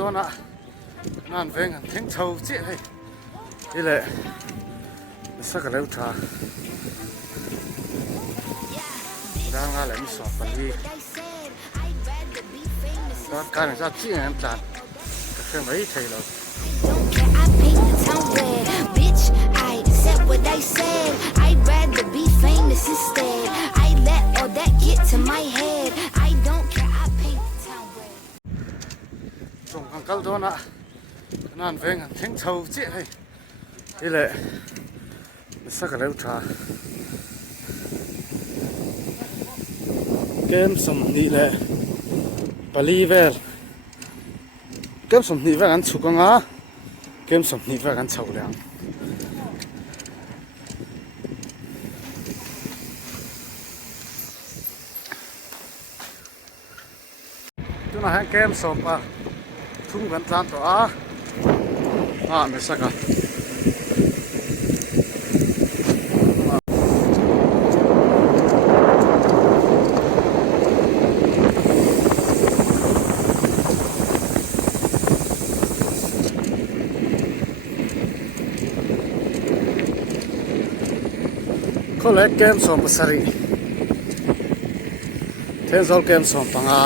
kalna nan veng an theng chho chi hei ile saka lo tha danga la mi so pali ta kan sa chi an ta ka khem mai thai lo I paint the town red, bitch. I said what I said. I'd rather be famous instead. I let all that get to my head. I don't care. I paint the town red. trong kan kalna nan veng an theng chho chi hei ile saka lo tha kem som ni le pali vel kem som ni vel an chukanga kem som ni vel an chho liang tuna han kem som pa thung kan tlan to a me saka collect kem som pasari tenzol kem som panga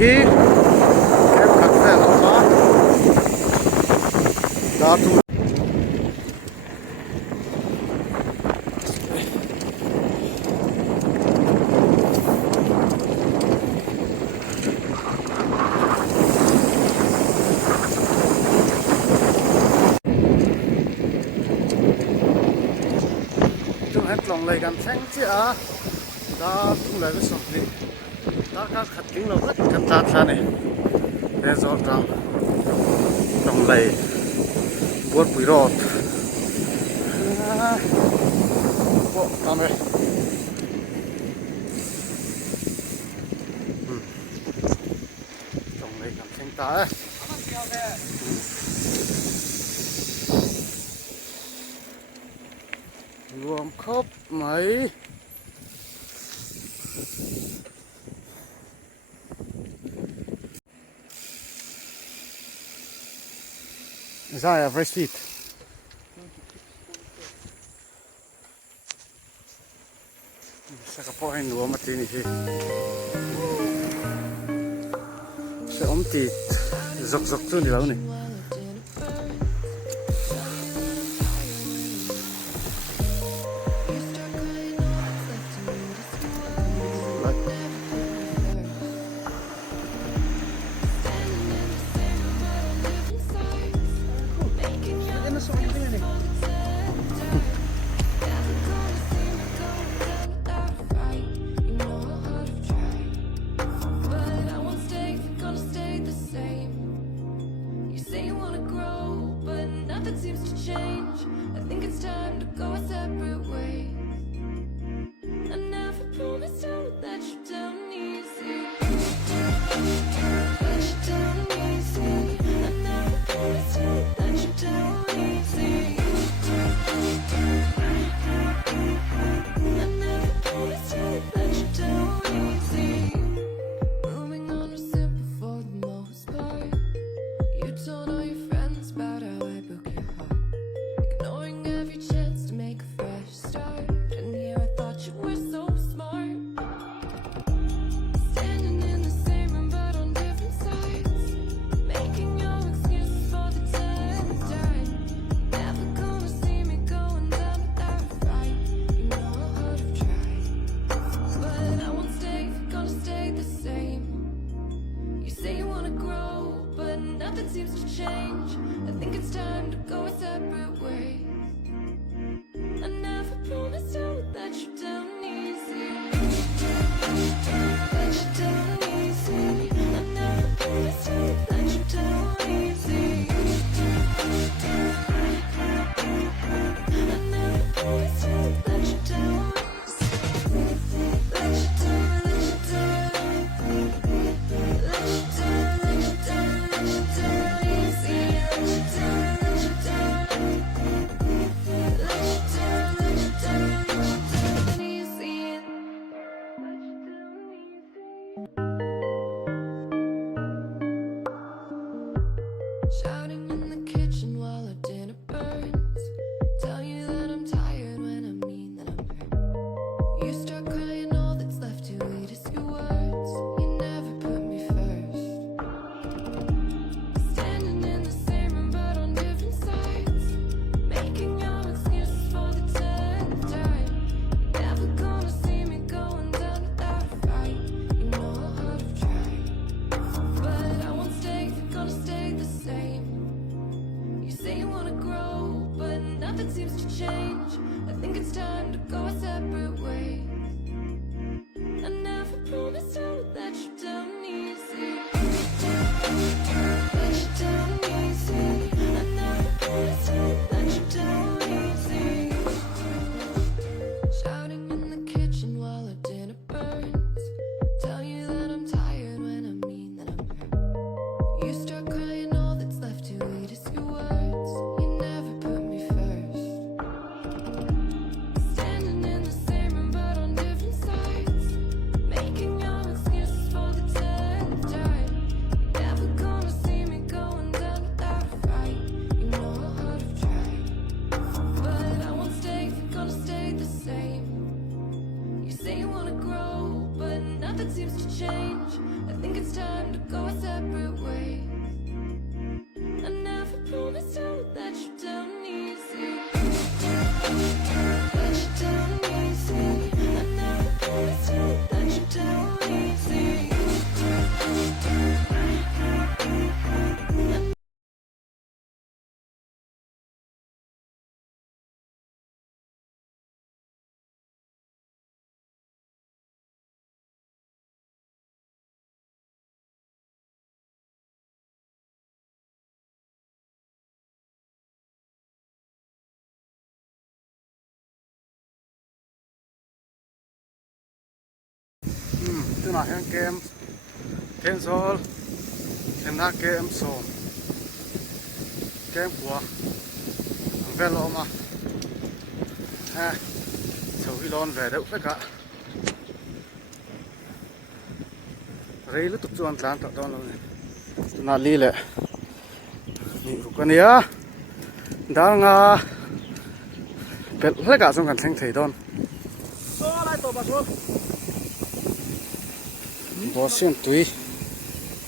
hi kem khat vel ma da tu chung het long lai kan theng chi a da tung lai ve som ni ta ka khat ting lo rất kan ta tha ne re zo tang long lai bor pui rot bo ta me long lai kan theng ta rùm khớp mấy Zaya, very sweet. Saka po ay nuwa matini hi. Sa omti zok tu ni lau ni. nothing seems to change. I think it's time to go our separate ways. I never promised I would let you down easy. Let you down easy. I never promised I would let you down easy. Shouting in the kitchen while our dinner burns. Tell you that I'm tired when I mean that I'm hurt. You start crying, all that's left to eat is your words. You never put me first. Standing in the same room but on different sides. Making your excuses for the 10th time. Never gonna see me going down without a fight. You know I would have tried, but I won't stay if you're gonna stay the same. You say you wanna grow, but nothing seems to change. I think it's time to go our separate ways. I never promised I would let you down easy. Let you down easy. I never promised I would let you down easy. Tức là hang kem rồi em đã kem sổ kem của về lộ mà ha sầu hi lon về đâu tất cả rây lúc tục chuan tlan tạo đón luôn này li lệ ni cái này á đang bet tất cả trong cảnh thanh thầy đón lại tổ bạc luôn bó xuyên túi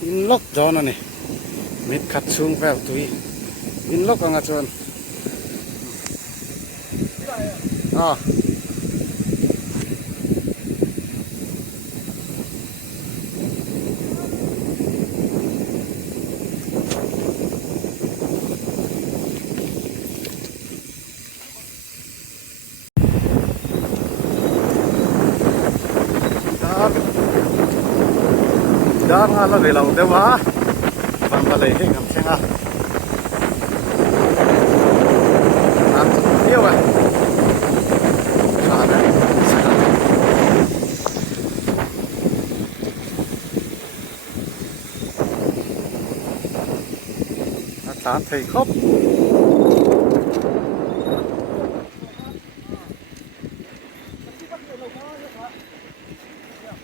in lốc gió này mít khát xuống vào túi in lốc ang chuan đang là về lòng tiêu hóa bằng và lấy cái ngắm xem à ăn yêu à đấy tán thầy khóc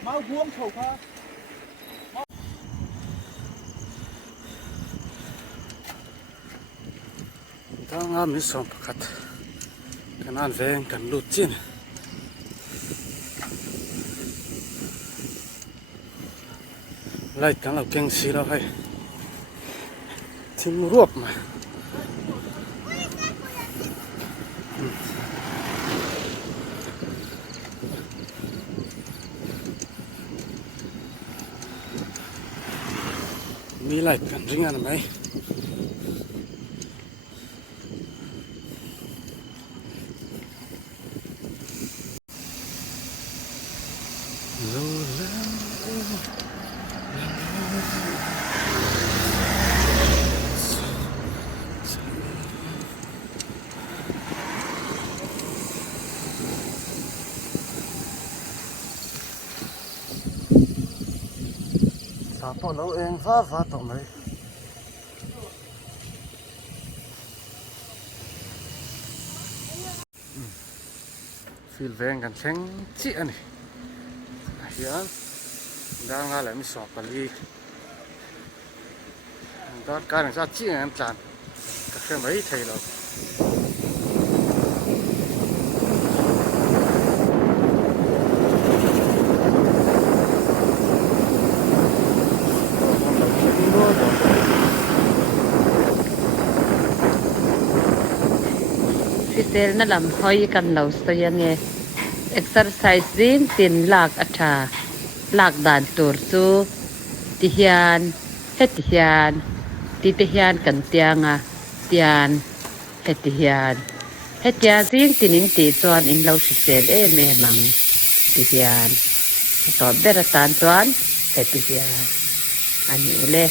máu vuông khẩu pha Tlawng Mizoram pakhat kan an veng kan lut chin light kan lo keng si lo hai thim ruop mà mi light kan ring an mai bỏ lâu em vá tổ mấy phil veng kan theng chi ani hian đang lại mi sop ali đó cái này ra chi em tlan các cái mấy thầy rồi tel na lam hoi kan lo sto yan nge exercise din tin lak atha lak dan tur chu ti hian het ti hian ti te hian kan tianga tian het ti hian hết gia riêng thì những tỷ toàn in lâu sự sel mẹ mang thì hiền tỏ bé ra tan toàn hết thì hiền anh yêu lệ